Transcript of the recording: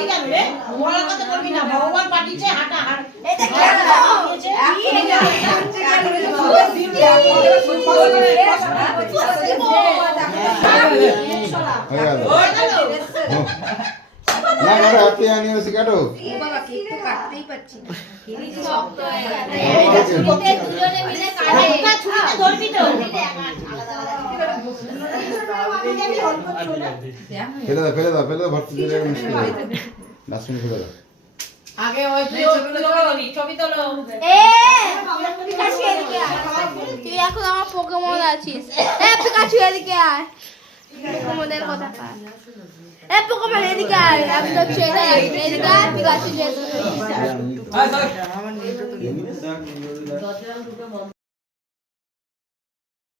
Party কেন রে? বড়ার কথা বলবি না, ভগবান পাঠিয়েছে হাঁটা হাঁট। এটা কেন? না কাটো হ্যাপি অ্যানিভার্সারি কাটো বাবা কেক তো কাটতেই পারছি না। শক্ত হয়ে গেছে। দুজনে মিলে কাটে। একটা ছুরিতে ধরবি তো। ফেলে দাও ভর্তি দিয়ে মুশকিল ডাস্টবিন ফেলে দাও আগে ওই ছবি তোলো। পিকাচু এদিকে আয়। তুই এখন আমার পোকেমন আছিস। পিকাচু এদিকে আয়। পোকেমনের কথা কয়। পোকেমন এদিকে আয়। আমি তো ছেড়ে এদিকে আয়, পিকাচু যেতে।